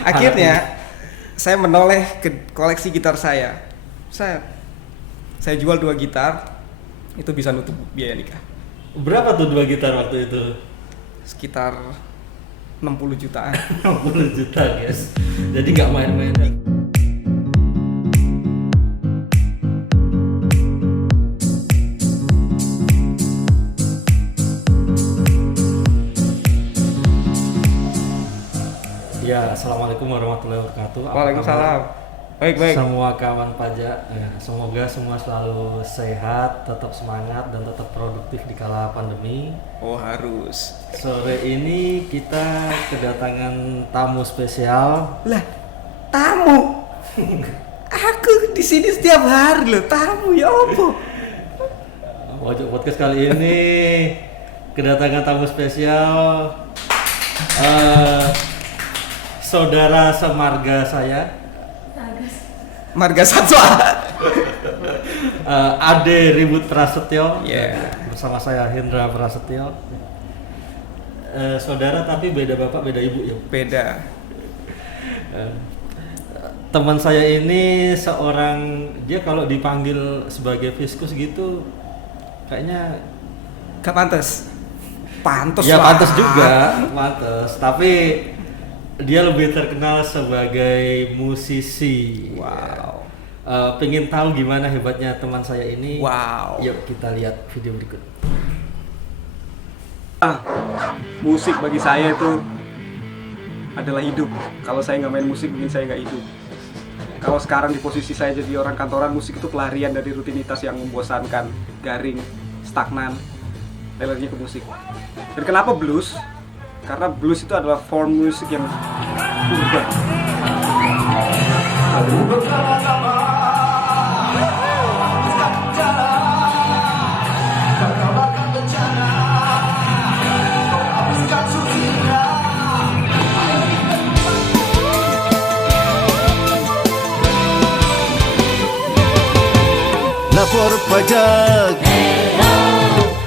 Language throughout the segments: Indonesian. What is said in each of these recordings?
Akhirnya saya menoleh ke koleksi gitar saya. Saya jual 2 gitar, itu bisa nutup biaya nikah. Berapa tuh 2 gitar waktu itu? Sekitar 60 jutaan. 60 juta guys. Jadi nggak main-main. Ya, assalamualaikum warahmatullahi wabarakatuh. Apa Waalaikumsalam. kabar Baik. semua kawan pajak, semoga semua selalu sehat, tetap semangat dan tetap produktif di kala pandemi. Oh, harus. Sore ini kita kedatangan tamu spesial. Lah, tamu. Aku di sini setiap hari loh, tamu ya opo. Wajib podcast kali ini kedatangan tamu spesial, saudara semarga saya, Marga Satwa. Ade Ribut Prasetyo. Yeah. Bersama saya Hendra Prasetyo. Saudara tapi beda bapak beda ibu ya. Beda. Teman saya ini seorang, dia kalau dipanggil sebagai fiskus gitu kayaknya Gak pantas. Pantas ya lah. pantas juga, pantas. Tapi dia lebih terkenal sebagai musisi. Wow. Pengen tahu gimana hebatnya teman saya ini? Wow. Yuk kita lihat video berikut. Musik bagi saya itu adalah hidup. Kalau saya nggak main musik, mungkin saya nggak hidup. Kalau sekarang di posisi saya jadi orang kantoran, musik itu pelarian dari rutinitas yang membosankan, garing, stagnan. Saya larinya ke musik. Dan kenapa blues? Karena blues itu adalah form musik yang urban. Lapor pajak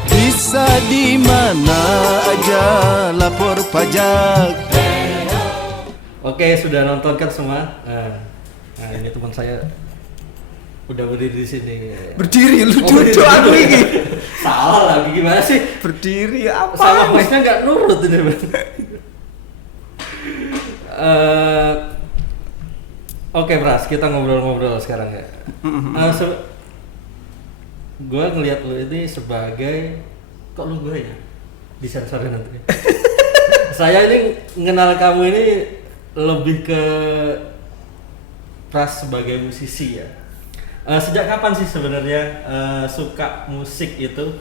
bisa di mana aja, lapor pajak. Oke, sudah nonton kan semua? Nah, ini teman saya udah berdiri di sini. Berdiri, lu Oh, duduk berdiri. aku ini. Salah lagi, gimana sih? Berdiri apa? Sama hostnya nggak nurut ini. Oke, Pras, kita ngobrol-ngobrol sekarang ya. Gue ngelihat lu ini sebagai, kok lu gue ya? Disensorin nanti. Saya ini mengenal kamu ini lebih ke Pras sebagai musisi ya. Sejak kapan sih sebenarnya suka musik itu?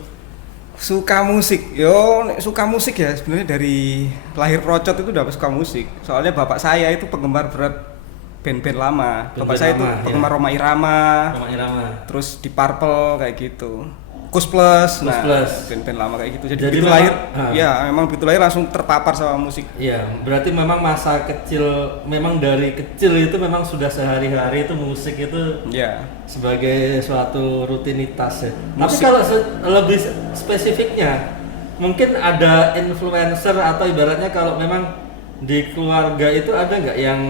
Suka musik, nek suka musik ya sebenarnya dari lahir procot itu udah suka musik. Soalnya bapak saya itu penggemar berat band-band lama. Bapak Band-band saya itu lama, penggemar ya. Rhoma Irama, Rhoma Irama. terus di Purple kayak gitu. Kus Plus, Kus Plus. band-band lama kayak gitu. Jadi, Jadi begitu memang- lahir, ah. ya memang begitu lahir langsung terpapar sama musik. Iya, berarti memang masa kecil, memang dari kecil itu memang sudah sehari-hari itu musik itu Ya, sebagai suatu rutinitas ya. Tapi Musik. kalau lebih spesifiknya, mungkin ada influencer atau ibaratnya kalau memang di keluarga itu ada nggak yang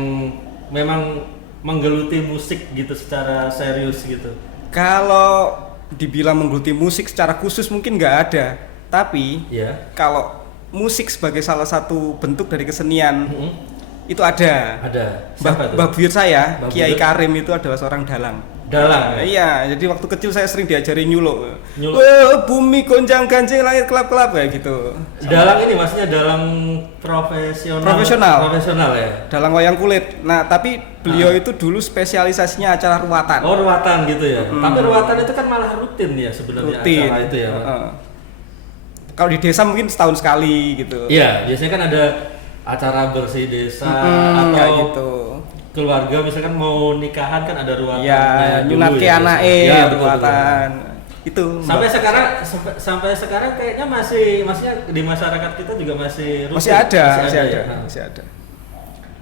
memang menggeluti musik gitu secara serius gitu? kalau dibilang menggeluti musik secara khusus mungkin nggak ada. Tapi Ya. kalau musik sebagai salah satu bentuk dari kesenian Mm-mm. itu ada. Ada. Siapa tuh? Mbah buyut saya, Mbah Kiai buyut? Karim itu adalah seorang dalang. Dalang. Ya? Iya, jadi waktu kecil saya sering diajari nyuluk. Nyuluk. Wah, bumi gonjang ganjing langit kelap-kelap kayak gitu. Dalang ini maksudnya dalang profesional. Profesional. Profesional ya. Dalang wayang kulit. Nah, tapi beliau itu dulu spesialisasinya acara ruatan. Oh, ruatan gitu ya. Tapi ruatan itu kan malah rutin ya sebenarnya Rutin. acara itu ya. Pak? Heeh. Kalau di desa mungkin setahun sekali gitu. Iya, biasanya kan ada acara bersih desa atau kayak gitu. keluarga misalkan mau nikahan kan ada ruatannya Ya, dulu nyunat ke ya, anake, biasanya. Ya, betul, ruatan. Itu. Sampai Mbak. sekarang sampai sekarang kayaknya maksudnya di masyarakat kita juga masih rutin. masih ada. ya. Nah. Masih ada.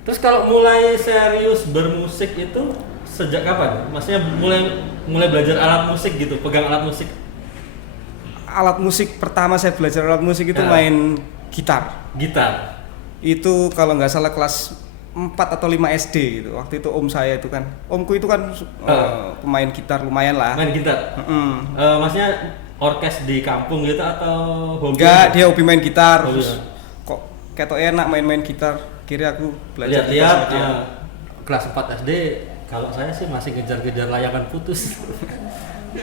Terus kalau mulai serius bermusik itu sejak kapan? Maksudnya mulai belajar alat musik gitu, pegang alat musik. Alat musik pertama saya belajar alat musik itu Ya. main gitar. Gitar. Itu kalau nggak salah kelas 4 atau 5 SD gitu. Waktu itu om saya itu kan, omku itu kan pemain gitar lumayan lah. Main gitar. Maksudnya orkes di kampung gitu atau hobi? Enggak, dia hobi main gitar. Hobi, Terus kok ketok enak main-main gitar. Kira aku belajar gitar lihat-lihat sama dia. kelas 4 SD, kalau saya sih masih ngejar-ngejar layangan putus.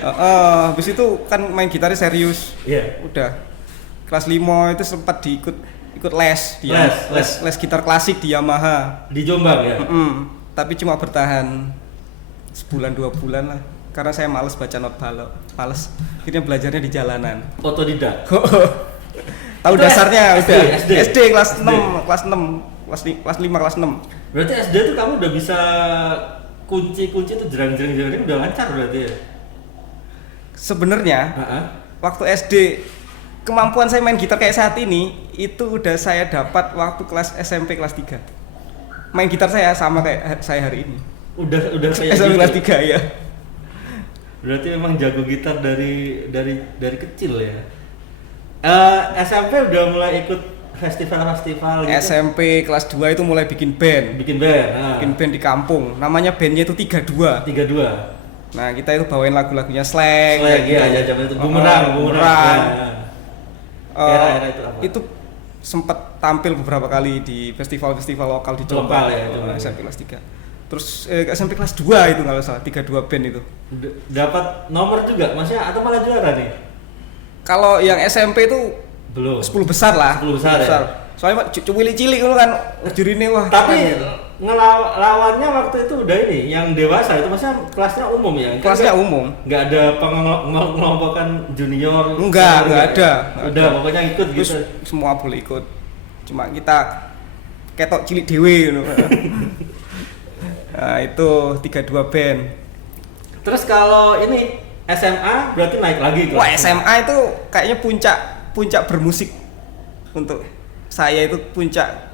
Habis itu kan main gitarnya serius. Iya. Udah. Kelas 5 itu sempat ikut les les gitar klasik di Yamaha. Di Jombang ya? Tapi cuma bertahan sebulan 2 bulan lah. Karena saya males baca not balok. Males. Akhirnya belajarnya di jalanan. Otodidak. Tahu Itu dasarnya SD, udah. SD. SD kelas 6, kelas 5, kelas 6. Berarti SD tuh kamu udah bisa kunci-kunci tuh jerang-jerang udah lancar berarti ya? Sebenarnya waktu SD kemampuan saya main gitar kayak saat ini itu udah saya dapat waktu kelas SMP kelas 3. Main gitar saya sama kayak saya hari ini. Udah kayak SMP gitu. kelas 3 ya. Berarti memang jago gitar dari kecil ya. SMP udah mulai ikut festival-festival gitu. SMP kelas 2 itu mulai bikin band. Bikin band. Bikin band di kampung. Namanya bandnya itu 32. 32. Nah, kita itu bawain lagu-lagunya Slang Slang gitu. ya, zaman itu bumerang. Era itu apa? Itu sempat tampil beberapa kali di festival-festival lokal di Jombang. Lokal ya, Jombang. SMP kelas 3. Terus SMP kelas 2 itu kalau salah, 32 band itu. Dapat nomor juga, maksudnya atau malah juara nih? Kalau yang SMP itu Belum. 10 besar lah. 10 besar ya? Soalnya cilik itu kan jurine wah. Tapi keren. lawannya waktu itu udah ini, yang dewasa itu maksudnya kelasnya umum ya? Kelasnya umum. Nggak ada pengelompokan junior? Enggak ada. Udah pokoknya ikut Terus gitu. semua boleh ikut. Cuma kita ketok cilik dewe gitu. Nah, itu 32 band. Terus kalau ini SMA berarti naik lagi kelasnya? Wah, SMA itu kayaknya puncak bermusik untuk saya, itu puncak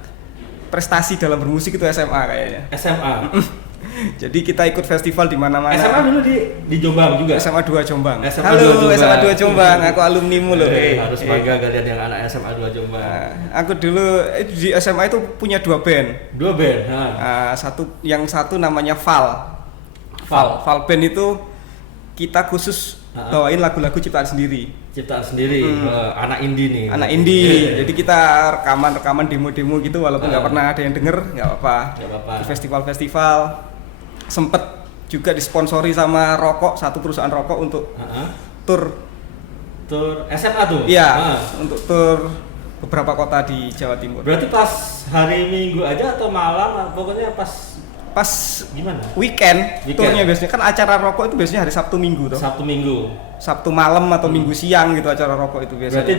prestasi dalam bermusik itu SMA kayaknya. SMA. Jadi kita ikut festival di mana-mana. SMA dulu di Jombang juga. SMA 2 Jombang. SMA Halo, 2 Jombang. SMA 2 Jombang. Aku alumnimu loh. Harus bangga kalian yang anak SMA 2 Jombang. Nah, aku dulu di SMA itu punya 2 band. 2 band. Yang satu namanya Val Band itu kita khusus bawain lagu-lagu ciptaan sendiri. Anak indie nih. Anak indie. Jadi kita rekaman demo-demo gitu, walaupun nggak pernah ada yang denger, nggak apa-apa. Di festival-festival sempet juga disponsori sama satu perusahaan rokok untuk tur SMA tuh. Iya, untuk tur beberapa kota di Jawa Timur. Berarti pas hari Minggu aja atau malam, pokoknya pas gimana? Weekend. Turnya biasanya kan acara rokok itu biasanya hari Sabtu Minggu tuh. Sabtu malam atau Minggu siang gitu acara rokok itu biasanya. Berarti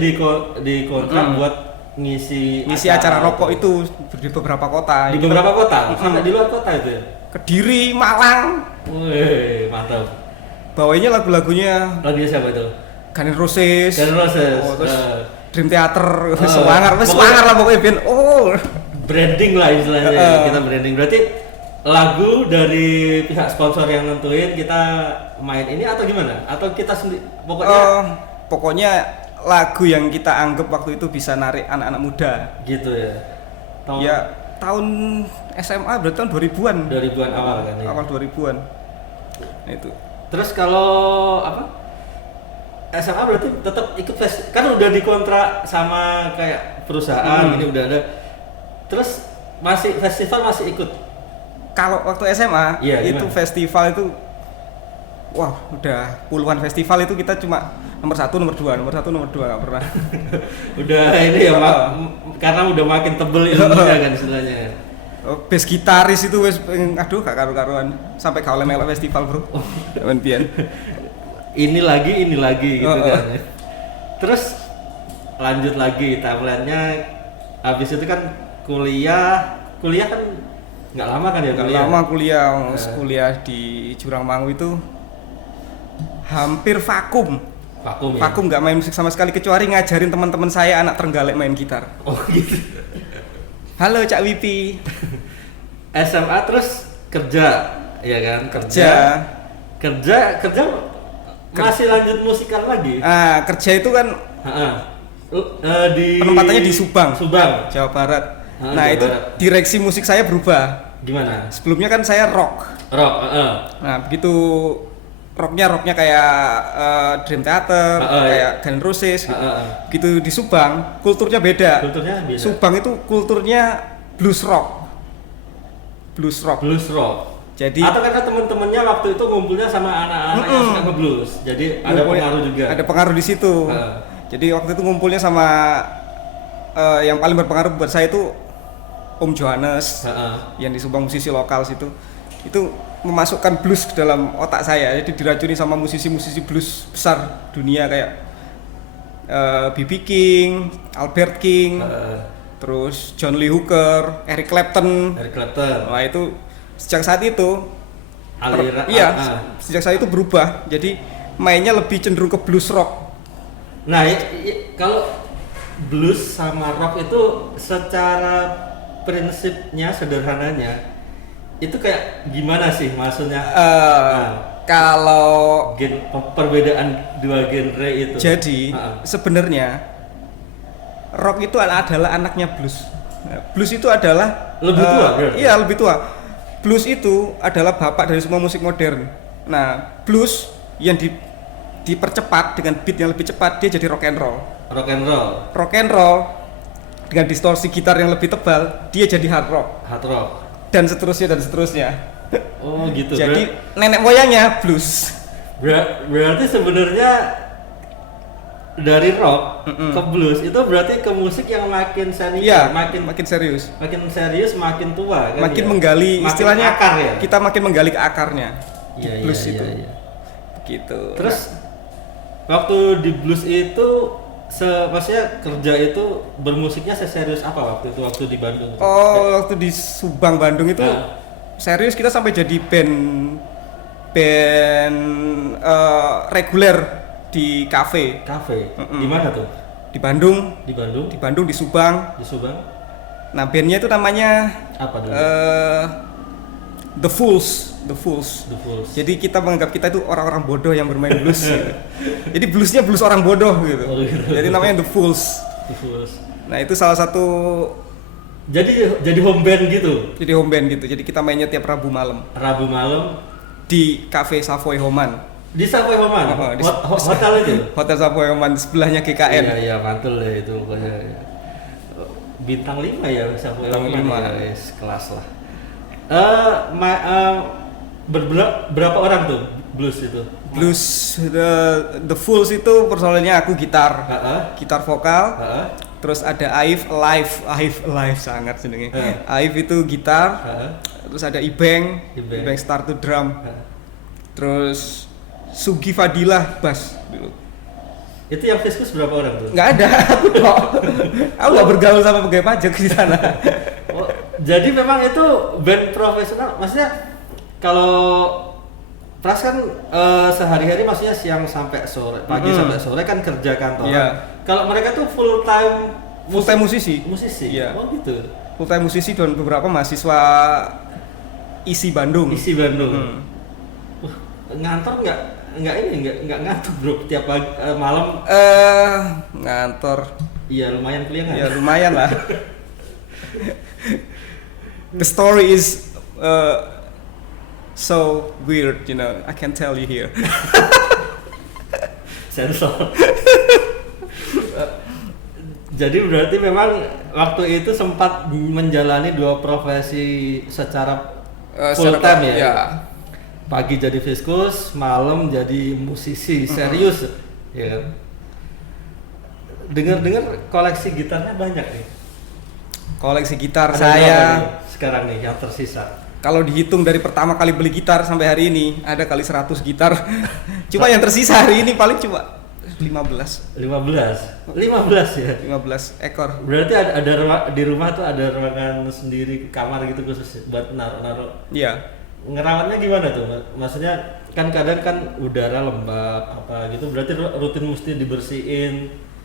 di kontrak buat ngisi acara rokok itu di beberapa kota. Di beberapa kota? Sampai di luar kota itu ya? Kediri, Malang. Wih, mantap. Bawainnya lagunya Siapa itu? Guns N' Roses. Terus Dream Theater, semangar lah pokoknya band. Branding lah istilahnya. Kita branding. Berarti lagu dari pihak sponsor yang nentuin kita main ini atau gimana? Atau kita sendiri pokoknya lagu yang kita anggap waktu itu bisa narik anak-anak muda gitu ya. Tahun SMA berarti tahun 2000-an. 2000-an awal kan ya. Awal 2000-an. Nah, itu. Terus kalau SMA berarti tetap ikut kan udah dikontrak sama kayak perusahaan ini udah ada. Terus festival masih ikut? Kalau waktu SMA itu festival itu udah puluhan festival itu kita cuma nomor 1, nomor 2 nggak pernah. Udah ini ya karena udah makin tebel ilmunya kan istilahnya. Bass gitaris itu gak karu-karuan sampai kalau melok festival bro. Pian. Ini lagi gitu kan. Terus lanjut lagi timelinenya, habis itu kan kuliah kan nggak lama kan ya? Nggak lama kuliah di Jurangmangu itu hampir vakum nggak main musik sama sekali kecuali ngajarin teman-teman saya anak Trenggalek main gitar. Oh gitu. Halo Cak Wipi. SMA terus kerja ya kan? Kerja masih lanjut musikan lagi? Kerja itu kan di penempatannya di Subang, Jawa Barat. Nah, Jawa itu Barat. direksi musik saya berubah. Gimana? Sebelumnya kan saya rock. Rock, Nah, begitu rocknya kayak Dream Theater, Iya. kayak Guns N' Roses gitu. Begitu di Subang, kulturnya beda. Kulturnya beda. Subang itu kulturnya blues rock. Blues rock. Blues rock. Jadi Atau karena teman-temannya waktu itu ngumpulnya sama anak-anak yang suka nge-blues. Jadi ada pengaruh juga. Ada pengaruh di situ. Jadi waktu itu ngumpulnya sama yang paling berpengaruh buat saya itu Om Johannes, yang di Subang, musisi lokal situ. Itu memasukkan blues ke dalam otak saya. Jadi diracuni sama musisi-musisi blues besar dunia kayak B.B. King, Albert King, terus John Lee Hooker, Eric Clapton. Eric Clapton. Nah, itu sejak saat itu Aliran. sejak saat itu berubah. Jadi mainnya lebih cenderung ke blues rock. Nah, kalau blues sama rock itu secara prinsipnya, sederhananya itu kayak gimana sih maksudnya? Kalau Perbedaan dua genre itu. jadi sebenarnya rock itu adalah anaknya blues. Nah, blues itu adalah Lebih tua, berarti? Iya, lebih tua. Blues itu adalah bapak dari semua musik modern. Nah, blues yang dipercepat dengan beat yang lebih cepat, dia jadi rock and roll. Rock and roll. Rock and roll dengan distorsi gitar yang lebih tebal, dia jadi hard rock. Hard rock. Dan seterusnya dan seterusnya. Oh gitu. Jadi nenek moyangnya blues. Berarti sebenarnya dari rock ke blues itu berarti ke musik yang makin senior, Iya, makin makin serius. makin tua kan. Makin ya? menggali, Makin istilahnya akar ya. kita makin menggali ke akarnya. Iya, Di blues iya, itu. iya. Gitu. Terus waktu di blues itu maksudnya kerja itu bermusiknya seserius apa waktu di Bandung? Waktu di Subang Bandung itu serius, kita sampai jadi band reguler di kafe. Di mana tuh? Di Bandung, Di Bandung, di Subang. di Subang. Nah, bandnya itu namanya Apa dulu? The Fools. The Fools. Jadi kita menganggap kita itu orang-orang bodoh yang bermain blues. Gitu. Jadi bluesnya blues orang bodoh gitu. Oh, gitu. Jadi namanya The Fools. The Fools. Nah, itu salah satu Jadi home band gitu. jadi home band gitu. Jadi kita mainnya tiap Rabu malam Rabu malam di Cafe Savoy Homan. di Savoy Homan. Hotel itu. Hotel Savoy Homan, sebelahnya GKN. Iya, mantul ya itu pokoknya. Bintang 5 ya Savoy Bintang Homan. 5. Ya, kelas lah. Berapa orang tuh blues itu? Blues the Fools itu personalnya aku gitar. Gitar vokal. Terus ada Aif live sangat senengnya. Aif itu gitar. Terus ada Ibeng start to drum. Terus Sugi Fadilah bass dulu. Itu yang Fiskus berapa orang tuh? Nggak ada, aku kok. Aku nggak bergaul sama pegawai pajak di sana. Oh, jadi memang itu band profesional. Maksudnya kalau Pras kan sehari-hari maksudnya siang sampai sore, pagi sampai sore kan kerja kantoran. Iya. Kalau mereka tuh full time musisi. Iya. Oh gitu. Full time musisi dan beberapa mahasiswa isi Bandung. Ngantor nggak ngantuk bro tiap pagi, malam. Ngantor. Iya lumayan keliangan. Ya lumayan lah. The story is so weird, you know. I can tell you here. Sensor. Jadi berarti memang waktu itu sempat menjalani dua profesi secara full time ya. Pagi jadi Fiskus, malam jadi musisi serius, ya kan? Dengar-dengar koleksi gitarnya banyak nih. Koleksi gitar Ada saya berapa nih sekarang nih yang tersisa. kalau dihitung dari pertama kali beli gitar sampai hari ini ada kali 100 gitar. Cuma yang tersisa hari ini paling cuma 15 ya. 15 ekor. Berarti ada di rumah tuh ada ruangan sendiri, kamar gitu khusus buat naruh. Iya. Ngerawatnya gimana tuh? Maksudnya kan kadang kan udara lembab apa gitu, berarti rutin mesti dibersihin.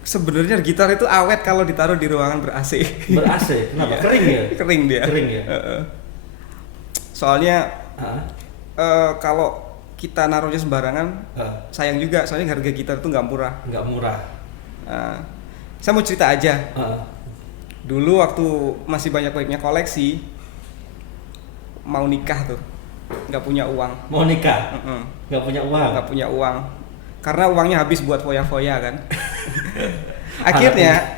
Sebenarnya gitar itu awet kalau ditaruh di ruangan ber-AC. Ber-AC? Kenapa? Iya. Kering ya? Kering dia. Kering ya? Soalnya kalau kita naruhnya sembarangan, sayang juga. Soalnya harga gitar itu nggak murah. Nggak murah. Saya mau cerita aja. Dulu waktu masih banyak-banyaknya koleksi, mau nikah tuh, nggak punya uang. Mau nikah? Mm-mm. Nggak punya uang? Nggak punya uang, karena uangnya habis buat foya-foya kan. Akhirnya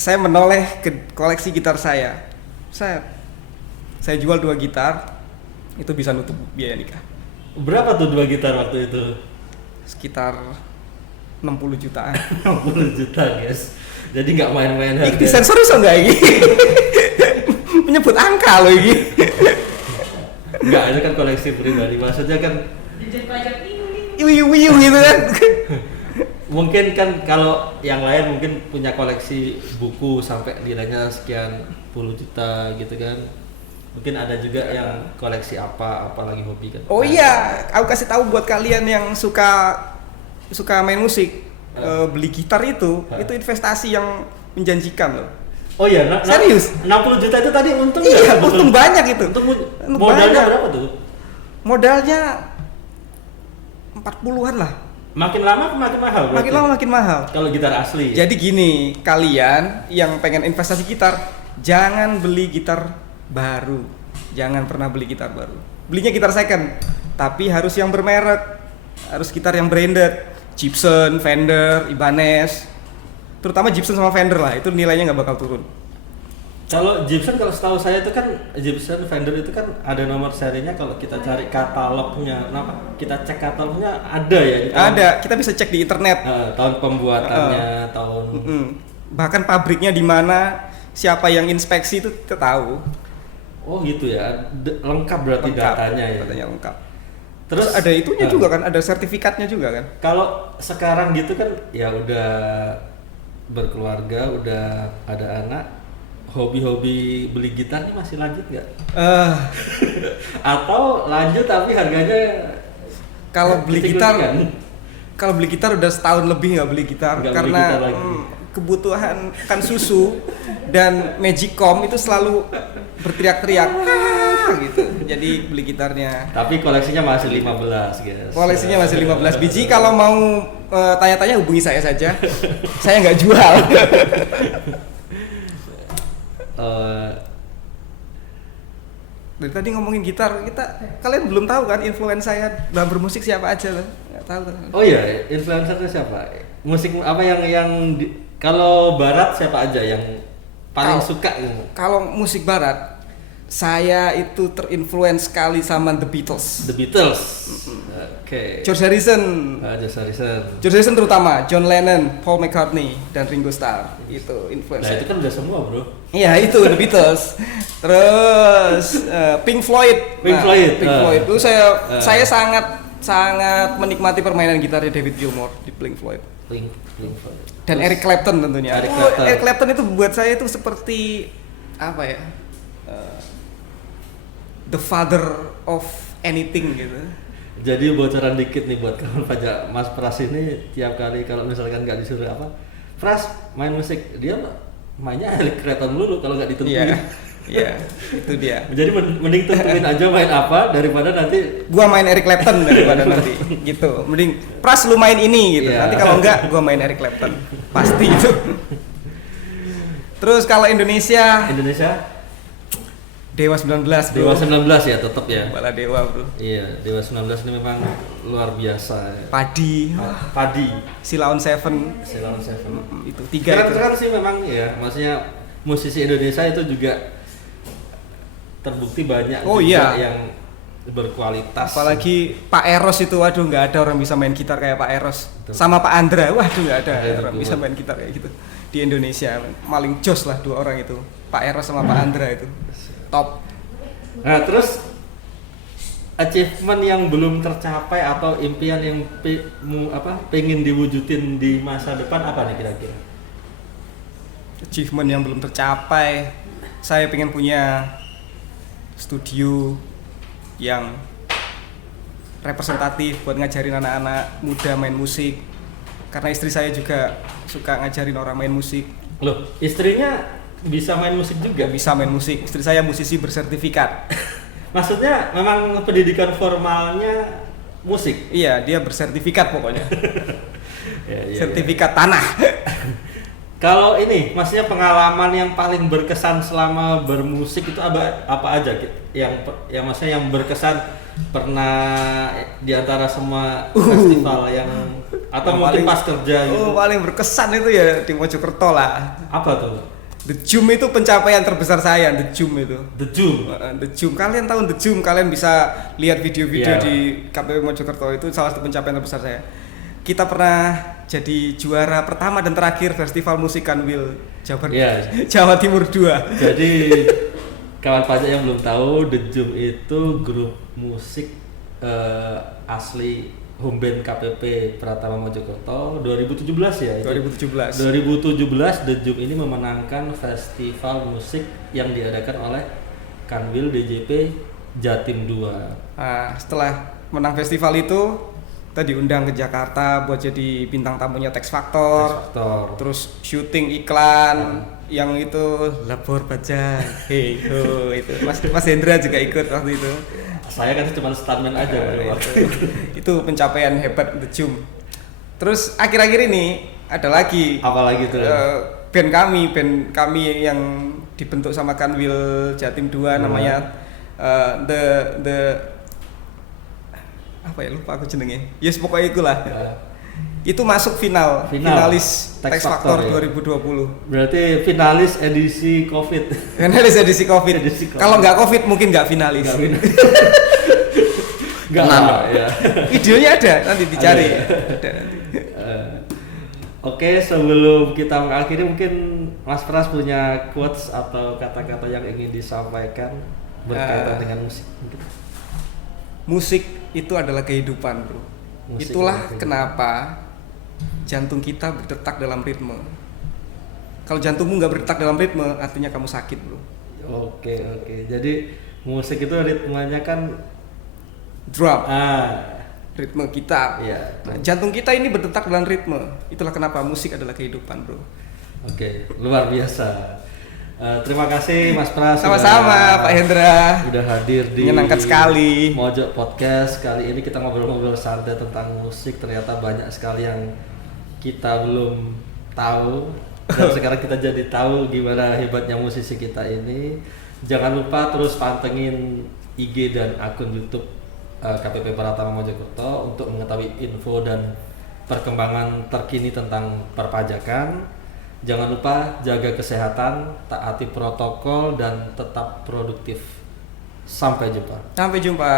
saya menoleh ke koleksi gitar saya. Saya jual 2 gitar, itu bisa nutup biaya nikah. Berapa tuh 2 gitar waktu itu? Sekitar 60 jutaan. 60 juta guys. Jadi nggak main-main Ini harga. disensor iso nggak ini? Menyebut angka loh ini. Nggak, itu kan koleksi pribadi. Maksudnya kan Wiu gitu kan. mungkin kan kalau yang lain mungkin punya koleksi buku sampai nilainya sekian puluh juta gitu kan. Mungkin ada juga yang koleksi apalagi hobi kan. Oh iya, aku kasih tahu buat kalian yang suka main musik, beli gitar itu investasi yang menjanjikan loh. Oh iya, Serius? 60 juta itu tadi untung Iya, nggak? untung banyak itu. Untung Untung modalnya banyak. berapa tuh? Modalnya 40-an lah. Makin lama makin mahal berarti? Makin lama makin mahal. Kalau gitar asli. Jadi gini, kalian yang pengen investasi gitar, jangan beli gitar baru. Jangan pernah beli gitar baru. Belinya gitar second, tapi harus yang bermerek. Harus gitar yang branded. Gibson, Fender, Ibanez. Terutama Gibson sama Fender lah, itu nilainya nggak bakal turun. Kalau Gibson, kalau setahu saya itu kan Gibson Fender itu kan ada nomor serinya. Kalau kita cari katalognya, kita cek katalognya ada ya? Gitu. Ada, kita bisa cek di internet. Tahun pembuatannya, tahun. Bahkan pabriknya di mana, siapa yang inspeksi itu kita tahu. Oh gitu ya, lengkap berarti datanya ya. Datanya lengkap. Terus ada itunya juga kan, ada sertifikatnya juga kan. Kalau sekarang gitu kan, ya udah berkeluarga, udah ada anak, hobi-hobi beli gitar ini masih lanjut nggak? Atau lanjut tapi harganya kalau beli gitar, signifikan? kalau beli gitar udah setahun lebih nggak beli gitar Nggak beli karena gitar lagi. Kebutuhan kan susu dan Magicom itu selalu berteriak-teriak gitu. Jadi beli gitarnya. Tapi koleksinya masih 15 guys. Koleksinya masih 15 biji. Kalau mau tanya-tanya hubungi saya saja. Saya nggak jual. Dari tadi ngomongin gitar, kalian belum tahu kan influence saya dalam bermusik siapa aja loh? Nggak tahu kan? Oh iya, influencernya siapa? Musik apa kalau barat siapa aja yang paling suka gitu? Kalau musik barat, saya itu terinfluence sekali sama The Beatles. The Beatles. Oke. George Harrison. George Harrison. George Harrison terutama, John Lennon, Paul McCartney, dan Ringo Starr. Itu influence. Nah, itu kan udah semua, Bro. Iya, itu The Beatles. Terus Pink Floyd. Pink Floyd. Pink Floyd. Itu saya sangat menikmati permainan gitarnya David Gilmour di Pink Floyd. Pink Floyd. Dan Eric Clapton tentunya. Eric Clapton. Eric Clapton itu buat saya itu seperti apa ya? The father of anything gitu. Jadi bocoran dikit nih buat kawan pajak, Mas Pras ini tiap kali kalau misalkan nggak disuruh apa, Pras main musik, dia mainnya Eric Clapton dulu kalau nggak ditentuin. Iya, itu dia. Jadi mending tentuin aja main apa daripada nanti Gua main Eric Clapton daripada nanti gitu. Mending Pras lu main ini gitu. Iya. Nanti kalau enggak gua main Eric Clapton. Pasti itu. Terus kalau Indonesia Dewa 19 bro. Dewa 19 ya tetap ya. Bala Dewa bro. Iya, Dewa 19 ini memang luar biasa. Padi, Padi, Silaon Seven, Silon Seven. itu 3 itu. Keren sih memang ya, maksudnya musisi Indonesia itu juga terbukti banyak Oh, juga iya. yang berkualitas. Apalagi Pak Eros itu, waduh nggak ada orang bisa main gitar kayak Pak Eros. Betul. Sama Pak Andra, waduh nggak ada Itu orang kuat. bisa main gitar kayak gitu di Indonesia. Paling jos lah 2 orang itu, Pak Eros sama Pak Andra itu top. Nah, terus achievement yang belum tercapai atau impian yang pengen diwujudin di masa depan apa nih kira-kira? Achievement yang belum tercapai, saya pengen punya studio yang representatif buat ngajarin anak-anak muda main musik, karena istri saya juga suka ngajarin orang main musik. Loh, istrinya bisa main musik juga? Bisa main musik, istri saya musisi bersertifikat. Maksudnya memang pendidikan formalnya musik? Iya, dia bersertifikat pokoknya. Ya. Sertifikat tanah. Kalau ini, maksudnya pengalaman yang paling berkesan selama bermusik itu apa aja Kit? Yang maksudnya yang berkesan pernah di antara semua festival yang atau Yang mungkin paling- pas kerja gitu. paling berkesan itu ya di Mojokerto lah. Apa tuh? The Jum itu pencapaian terbesar saya, The Jum itu. The Jum. The Jum, kalian tahu The Jum, kalian bisa lihat video-video Iya. di KPU Mojokerto, itu salah satu pencapaian terbesar saya. Kita pernah jadi juara pertama dan terakhir Festival Musik Kanwil Jawa, Iya. Jawa Timur 2. Jadi kawan pajak yang belum tahu, The Jum itu grup musik asli home band KPP Pratama Mojokerto 2017 ya itu. 2017. 2017 The Jum ini memenangkan festival musik yang diadakan oleh Kanwil DJP Jatim 2. Nah, setelah menang festival itu, kita diundang ke Jakarta buat jadi bintang tamunya Tex Factor. Faktor. Terus syuting iklan yang itu Lapor Pajak. Hey ho, itu Mas Hendra juga ikut waktu itu. Saya kan cuma stuntman aja pada waktu itu. Itu pencapaian hebat The Jum. Terus akhir-akhir ini ada lagi Apalagi tuh. band kami yang dibentuk sama Kanwil Jatim 2 namanya the apa ya, lupa aku jenenge. Yes pokoknya itulah. Itu masuk finalis Tex Factor ya. 2020. Berarti finalis edisi Covid. Finalis edisi Covid. Edisi Covid. Kalau nggak Covid mungkin nggak finalis. Enggak lah ya. Videonya ada, nanti dicari. Ada ya? Ada nanti. Oke, sebelum kita mengakhiri mungkin Mas Pras punya quotes atau kata-kata yang ingin disampaikan berkaitan dengan musik. Musik itu adalah kehidupan, bro. Musik Itulah adalah kehidupan. kenapa jantung kita berdetak dalam ritme. Kalau jantungmu nggak berdetak dalam ritme, artinya kamu sakit, bro. Oke. Jadi musik itu ritmenya kan Drum, ritme kita. Iya. Nah, jantung kita ini berdetak dalam ritme. Itulah kenapa musik adalah kehidupan, bro. Oke, luar biasa. Terima kasih Mas Pras. Sama-sama, Pak Hendra. Udah hadir di Menyenangkan sekali. Mojok Podcast. Kali ini kita ngobrol-ngobrol santai tentang musik. Ternyata banyak sekali yang kita belum tahu. Dan sekarang kita jadi tahu gimana hebatnya musisi kita ini. Jangan lupa terus pantengin IG dan akun YouTube KPP Pratama Mojokerto untuk mengetahui info dan perkembangan terkini tentang perpajakan. Jangan lupa jaga kesehatan, taati protokol, dan tetap produktif. Sampai jumpa. Sampai jumpa.